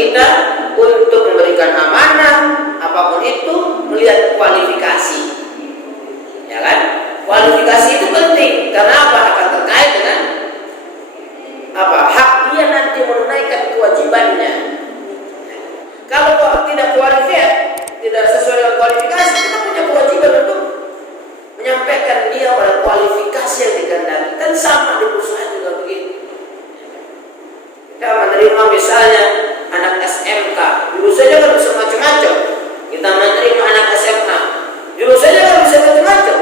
kita untuk memberikan amanah apapun itu melihat kualifikasi, ya kan? Kualifikasi itu penting karena apa? Akan terkait dengan apa? Hak dia nanti menunaikan kewajibannya. Kalau tidak kualifikasi, tidak sesuai dengan kualifikasi, kita punya kewajiban untuk menyampaikan dia pada kualifikasi yang dikehendaki. Kan sama di perusahaan juga begitu. Kita menerima misalnya anak SMK, jurusannya kan bisa macam-macam. Kita menerima anak SMA, jurusannya kan bisa macam-macam.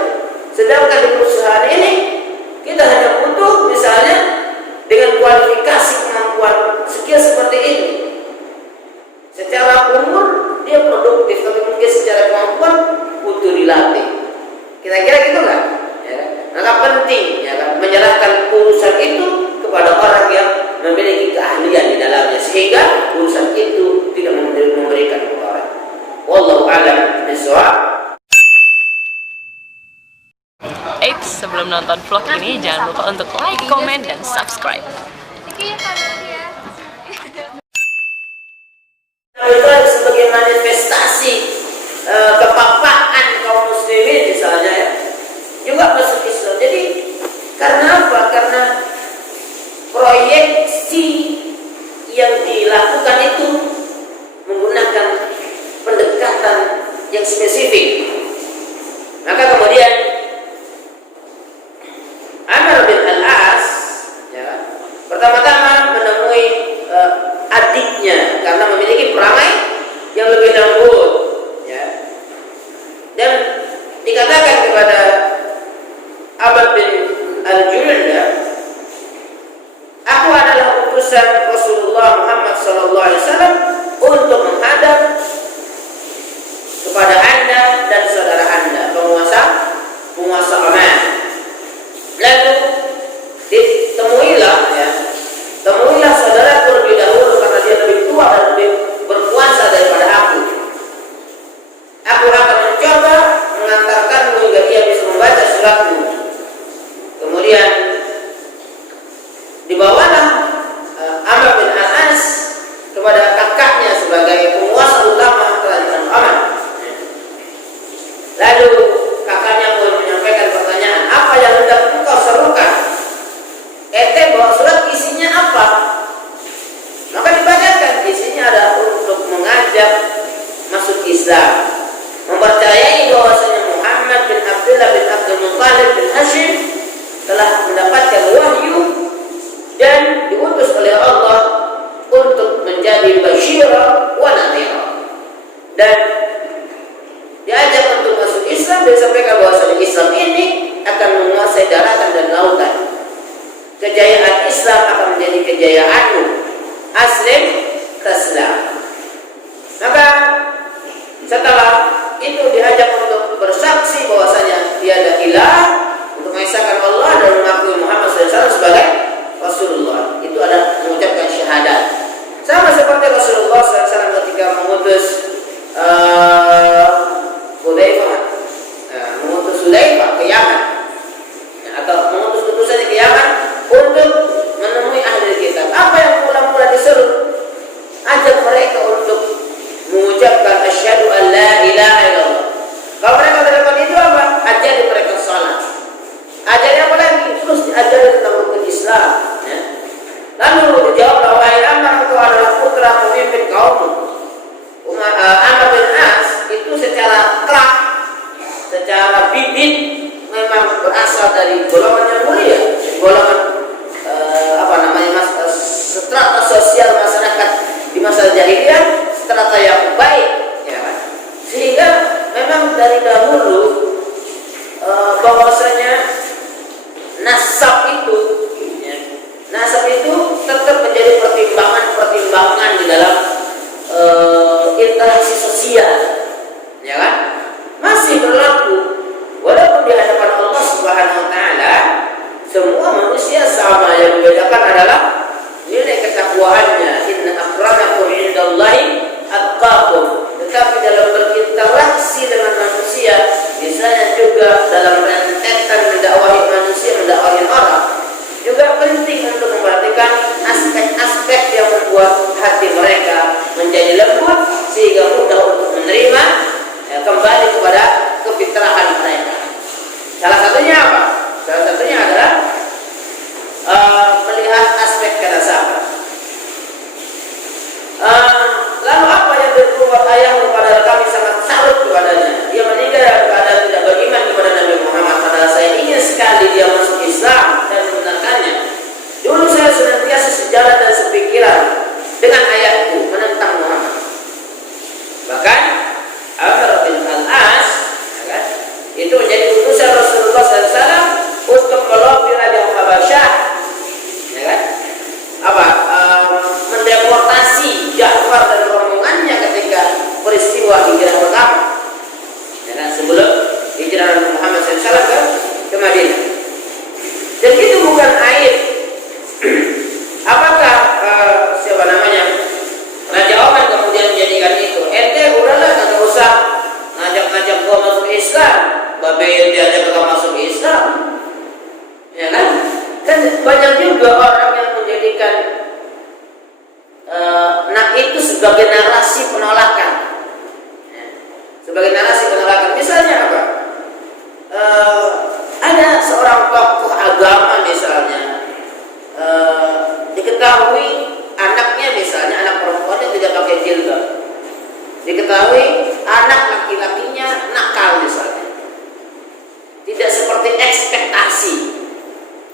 Sedangkan di perusahaan ini kita hanya butuh misalnya dengan kualifikasi kemampuan skill seperti ini. Secara umur dia produktif, tapi mungkin secara kemampuan butuh dilatih. Kira-kira gitu nggak? Ya. Maka penting ya kan, menyerahkan urusan itu kepada orang yang memiliki keahlian di dalamnya sehingga urusan itu tidak memberikan kepada orang. Wallahu a'lam bishawab. Eits, sebelum nonton vlog ini jangan lupa untuk like, komen, dan subscribe. Itu sebagai manifestasi kepapakan kaum muslimin misalnya ya, juga masuk Islam. Jadi karena apa? Karena proyeksi yang dilakukan itu menggunakan pendekatan yang spesifik. Maka kemudian Amr bin Al-As ya, pertama-tama menemui adiknya karena memiliki perangai yang lebih lembut ya. Dan dikatakan kepada Abad bin Al-Julanda, aku adalah utusan Rasulullah Muhammad SAW untuk menghadap kepada anda dan saudara anda, penguasa Oman. Lalu temuilah saudaraku lebih dahulu karena dia lebih tua dan lebih berkuasa daripada aku. Aku akan mencoba mengantarkanmu hingga dia bisa membaca suratmu. Kemudian dibawalah Amr bin Al-As kepada kakaknya sebagai penguasa utama kerajaan Oman. Lalu kakaknya pun menyampaikan pertanyaan, apa yang hendak engkau serukan? Bawa surat isinya apa? Maka dibacakan isinya ada untuk mengajak masuk Islam, mempercayai bahwasanya Muhammad bin Abdullah bin Abdul Muttalib bin Hashim telah mendapatkan wahyu dan diutus oleh Allah untuk menjadi basyira wa nadhira, dan diajak untuk masuk Islam dan disampaikan bahwasanya Islam ini akan menguasai daratan dan lautan. Kejayaan Islam akan menjadi kejayaanmu. Aslim taslam. Maka setelah itu diajak untuk bersaksi bahwasanya tiada ilah, untuk mengesahkan Allah dan mengakui Muhammad SAW sebagai Rasulullah. Itu adalah mengucapkan syahadat. Sama seperti Rasulullah SAW ketika mengutus Hudzaifah ke Yaman, atau mengutus utusannya ke Yaman untuk menemui ahli kitab. Apa yang mula-mula disuruh? Ajak mereka untuk mengucapkan asyhadu an la ilaha illallah. Kalau mereka terdapat itu apa? Ajari mereka salat. Ajari apa lagi? Terus diajari tentang rukun Islam ya. Lalu dijawab, wahai Amr, engkau adalah putra pemimpin kaummu. Amr bin As itu secara kelak, secara bibit memang berasal dari golongan yang mulia, golongan strata sosial masyarakat di masa jahiliyah, strata yang baik ya kan? Sehingga memang dari dahulu bahwasanya nasab itu tetap menjadi pertimbangan di dalam interaksi sosial ya kan, masih berlaku walaupun di hadapan Allah Subhanahu wa taala semua manusia sama, yang membedakan adalah nilai ketakwaannya. Inna akramakum indallahi atqakum. Tetapi dalam berinteraksi dengan manusia, misalnya juga dalam rentetan mendakwahi manusia, mendakwahi orang, juga penting untuk memperhatikan aspek-aspek yang membuat hati mereka dengan ayatku, menentang Muhammad. Bahkan Amr bin Al-As ya kan, itu menjadi utusan Rasulullah SAW untuk melobi Raja Habasyah, ya kan? Mendeportasi Ja'far dan rombongannya ketika peristiwa hijrah pertama, ya kan? Sebelum hijrah Muhammad SAW ke Madinah. Dan itu bukan aib. Apakah siapa namanya Raja Oman kemudian menjadikan itu? Udahlah nggak usah ngajak gua masuk Islam, babe diajak gua masuk Islam, ya kan? Kan banyak juga orang yang menjadikan itu sebagai narasi penolakan, ya. Sebagai narasi penolakan. Misalnya apa? Ada seorang tokoh agama misalnya, diketahui anaknya misalnya anak perempuannya tidak pakai jilbab, diketahui anak laki-lakinya nakal misalnya, tidak seperti ekspektasi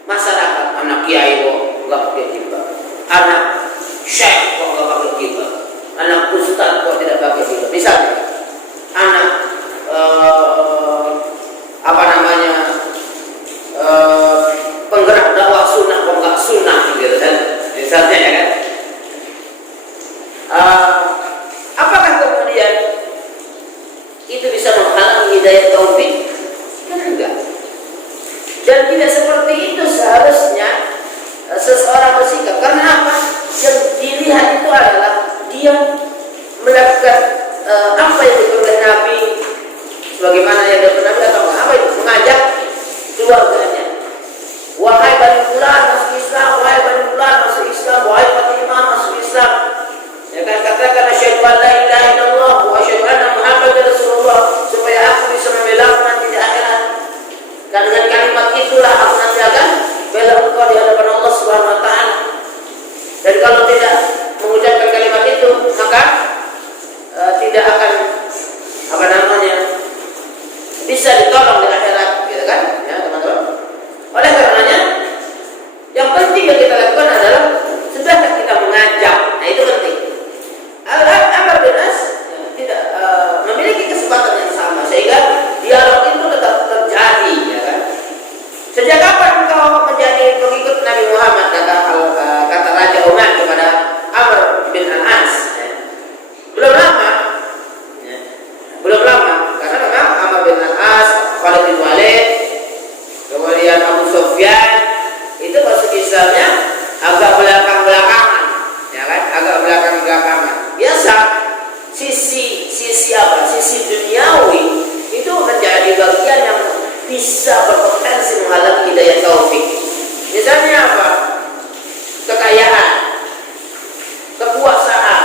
masyarakat, anak kiai kok nggak pakai jilbab, anak syekh kok nggak pakai jilbab, anak ustaz kok tidak pakai jilbab, misalnya anak penggerak dakwah sunnah kok nggak sunnah gitu kan, misalnya ya kan. Apakah kemudian itu bisa menghalangi hidayah taufik? Kan enggak. Dan tidak seperti itu seharusnya seseorang bersikap. Karena apa? Yang dilihat itu adalah dia melakukan apa yang diberi oleh Nabi, sebagaimana yang diberi Nabi, atau apa itu, mengajak keluarganya. Wahai Bani Fulan masuk Islam, wahai Bani Fulan masuk Islam, wahai Fatimah masuk Islam. Ya kan, katakan asyhadu an la ilaha illallah wa asyhadu anna Muhammadar Rasulullah, supaya aku bisa membela nanti di akhirat. Dan dengan kalimat itulah aku nanti akan bela engkau di hadapan Allah Subhanahu wa taala. Dan kalau tidak mengucapkan kalimat itu, maka tidak akan bisa ditolong di akhirat, gitu kan? Ya, teman-teman. Oleh karenanya, yang penting yang kita lakukan adalah sudahkah kita mengajak. Nah, itu penting. Amr bin As tidak memiliki kesempatan yang sama sehingga dialog itu tetap terjadi, ya kan? Sejak kapan engkau menjadi pengikut Nabi Muhammad, kata Raja Oman kepada Amr bin Al-As? Ya. Belum lama, karena memang Amr bin Al-As, Khalid bin Walid, kemudian Abu Sufyan itu masuk Islamnya agak belakang-belakangan, ya kan? Agak belakang-belakangan. Biasa sisi duniawi itu menjadi bagian yang bisa berpotensi menghalangi hidayah taufik. Misalnya apa? Kekayaan, kekuasaan,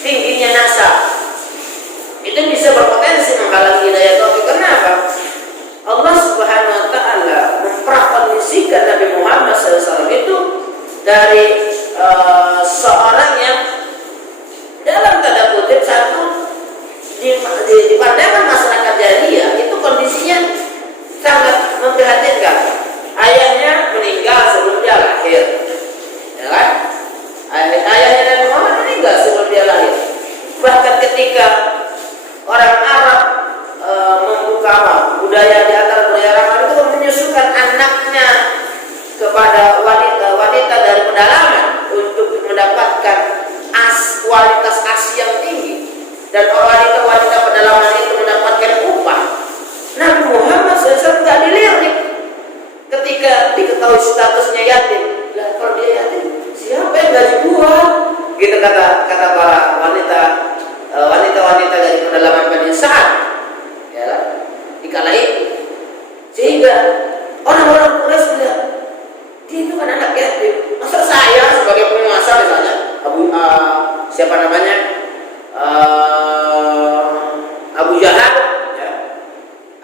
tingginya nasab, itu bisa berpotensi menghalangi hidayah taufik. Kenapa? Allah Subhanahu wa taala memprakondisikan Nabi Muhammad SAW itu dari seorang yang dalam tanda kutip satu di pandangan masyarakat jahiliyah itu kondisinya sangat memprihatinkan. Ayahnya meninggal sebelum dia lahir, ya kan? Ayahnya Nabi Muhammad meninggal sebelum dia lahir. Bahkan ketika orang Arab membuka budaya di antara budaya Arab itu menyusukan anaknya kepada wanita dari pedalaman untuk mendapatkan kualitas ASI yang tinggi, dan wanita pedalaman itu mendapatkan upah. Nabi Muhammad SAW tidak dilirik ketika diketahui statusnya yatim. Lah, kalau dia yatim, siapa yang gaji gua? Gitu kata para wanita dari pedalaman Bani Sa'ad, ya, dikala itu. Sehingga orang-orang Quraisy bilang, dia itu kan anak yatim. Masa saya sebagai penguasa misalnya, Abu Jahal, ya,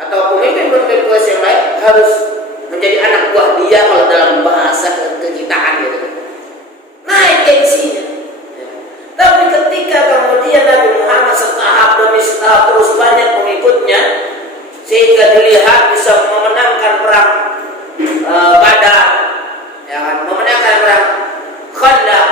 atau pemimpin-pemimpin Quraisy yang lain harus menjadi anak buah dia kalau dalam bahasa kekitaan gitu. Naik tensinya. Ya. Tapi ketika kemudian Nabi Muhammad setahap demi setahap terus banyak pengikutnya, sehingga dilihat bisa memenangkan perang Badar, ya kan, memenangkan perang Khandaq,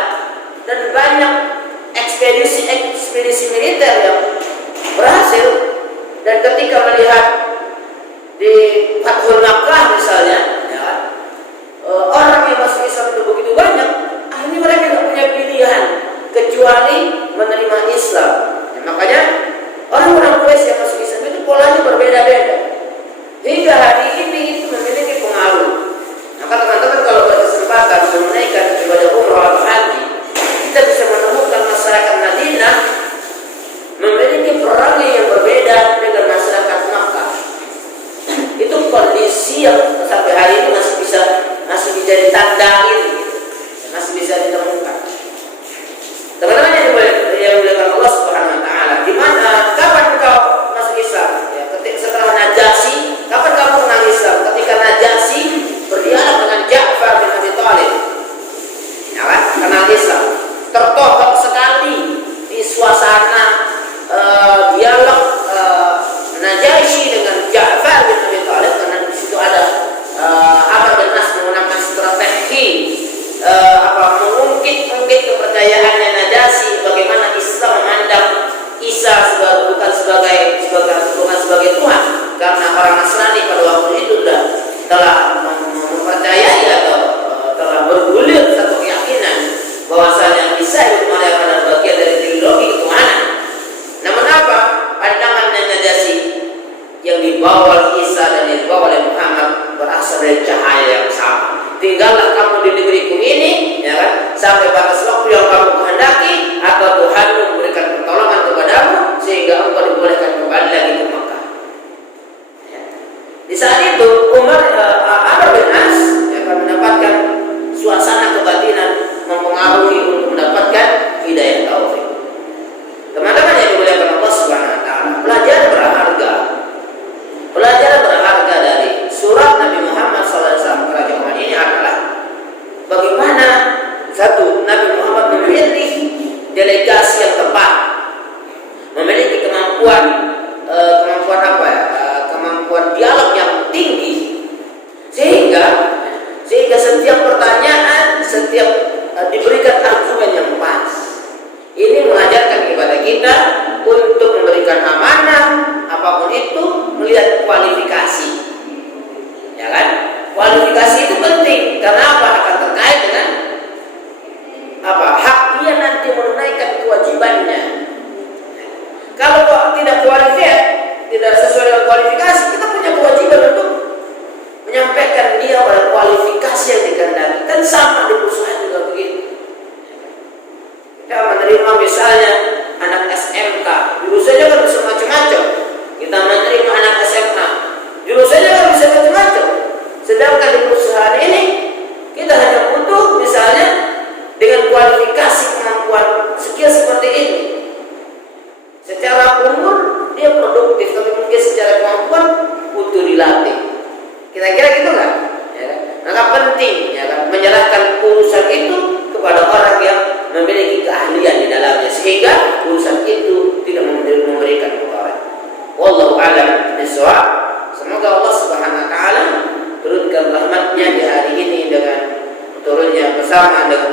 itu melihat kualifikasi, ya kan? Kualifikasi itu penting karena apa? Akan terkait dengan apa? Hak dia nanti menunaikan kewajibannya. Kalau tidak kualifikasi, tidak sesuai dengan kualifikasi, kita punya kewajiban untuk menyampaikan dia pada kualifikasi yang dikehendaki. Kan sama di perusahaan juga begitu. Kita menerima misalnya anak SMK, jurusannya kan bisa macam-macam. Kita menerima anak SMA, jurusannya kan bisa macam-macam. Sedangkan di perusahaan ini kita hanya butuh misalnya dengan kualifikasi kemampuan skill seperti ini. Secara umur dia produktif, tapi mungkin secara kemampuan butuh dilatih. Kira-kira gitu nggak? Ya kan? Maka penting ya kan? Menyerahkan urusan itu kepada orang yang memiliki keahlian di dalamnya, sehingga urusan itu tidak memberikan mudarat. Wallahu a'lam bishawab. Semoga Allah Subhanahu wa taala turunkan rahmat-Nya di hari ini dengan turunnya bersama dengan